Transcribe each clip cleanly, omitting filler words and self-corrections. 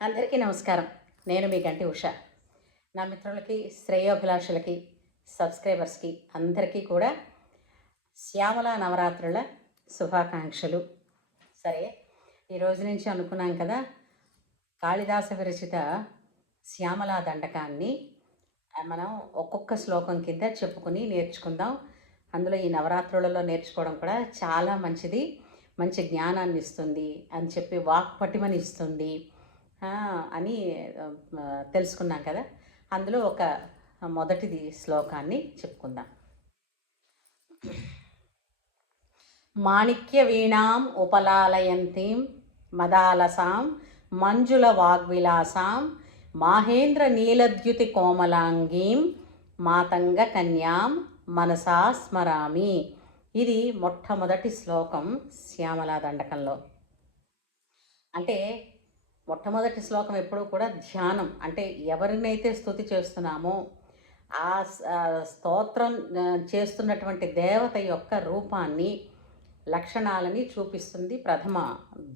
అందరికీ నమస్కారం. నేను మీ గంటి ఉష. నా మిత్రులకి, శ్రేయోభిలాషులకి, సబ్స్క్రైబర్స్కి అందరికీ కూడా శ్యామల నవరాత్రుల శుభాకాంక్షలు. సరే, ఈరోజు నుంచి అనుకున్నాం కదా, కాళిదాస విరచిత శ్యామల దండకాన్ని మనం ఒక్కొక్క శ్లోకం కింద చెప్పుకుని నేర్చుకుందాం. అందులో ఈ నవరాత్రులలో నేర్చుకోవడం కూడా చాలా మంచిది, మంచి జ్ఞానాన్ని ఇస్తుంది అని చెప్పి వాక్పటిమని ఇస్తుంది అని తెలుసుకున్నాం కదా. అందులో ఒక మొదటిది శ్లోకాన్ని చెప్పుకుందాం. మాణిక్య వీణాం ఉపలాలయంతీం మదాలసాం మంజుల వాగ్విలాసాం మాహేంద్ర నీలద్యుతి కోమలాంగీం మాతంగ కన్యాం మనసా స్మరామి. ఇది మొట్టమొదటి శ్లోకం శ్యామలా దండకంలో. అంటే మొట్టమొదటి శ్లోకం ఎప్పుడూ కూడా ధ్యానం, అంటే ఎవరినైతే స్తుతి చేస్తున్నామో ఆ స్తోత్రం చేస్తున్నటువంటి దేవత యొక్క రూపాన్ని, లక్షణాలని చూపిస్తుంది ప్రథమ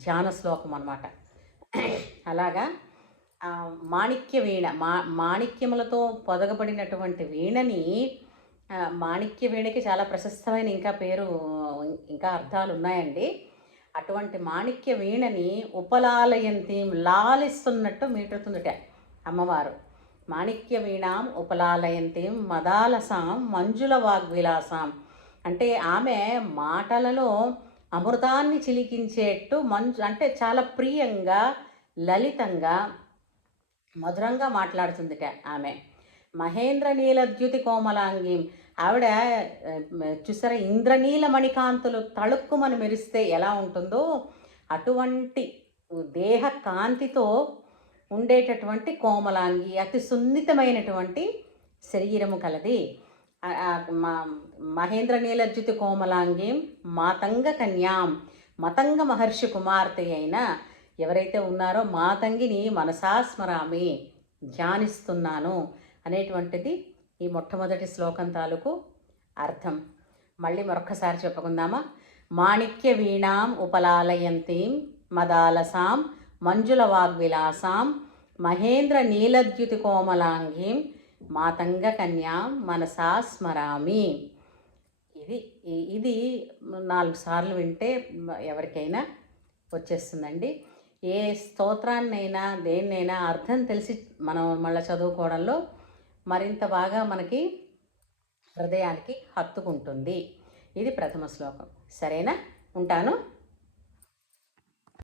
ధ్యాన శ్లోకం అన్నమాట. అలాగా మాణిక్య వీణ, మాణిక్యములతో పొదగబడినటువంటి వీణని, మాణిక్య వీణకి చాలా ప్రశస్తమైన ఇంకా పేరు, ఇంకా అర్థాలు ఉన్నాయండి. అటువంటి మాణిక్య వీణని ఉపలాలయంతి, లాలిస్తున్నట్టు మీటుతుందట అమ్మవారు. మాణిక్య వీణాం ఉపలాలయంతి మదాలసాం మంజుల వాగ్విలాసాం, అంటే ఆమె మాటలలో అమృతాన్ని చిలికించేట్టు అంటే చాలా ప్రియంగా, లలితంగా, మధురంగా మాట్లాడుతుందిట ఆమె. మహేంద్ర నీలద్యుతి కోమలాంగీ, ఆవిడ చూసారా, ఇంద్రనీల మణికాంతులు తళుక్కుమని మెరిస్తే ఎలా ఉంటుందో అటువంటి దేహ కాంతితో ఉండేటటువంటి కోమలాంగి, అతి సున్నితమైనటువంటి శరీరము కలది. మహేంద్ర నీలద్యుతి కోమలాంగి మాతంగ కన్యాం, మతంగ మహర్షి కుమార్తె అయిన ఎవరైతే ఉన్నారో మాతంగిని మనసా స్మరామి, ధ్యానిస్తున్నాను అనేటువంటిది ఈ మొట్టమొదటి శ్లోకం తాలూకు అర్థం. మళ్ళీ మరొక్కసారి చెప్పుకుందామా. మాణిక్య వీణాం ఉపలాలయంతీం మదాలసాం మంజుల వాగ్విలాసాం మహేంద్ర నీలద్యుతి కోమలాంగీం మాతంగ కన్యాం మనసా స్మరామి. ఇది 4 సార్లు వింటే ఎవరికైనా వచ్చేస్తుందండి. ఏ స్తోత్రాన్నైనా దేన్నైనా అర్థం తెలిసి మనం మళ్ళీ చదువుకోవడంలో మరింత బాగా మనకి హృదయానికి హత్తుకుంటుంది. ఇది ప్రథమ శ్లోకం. సరేనా? ఉంటాను.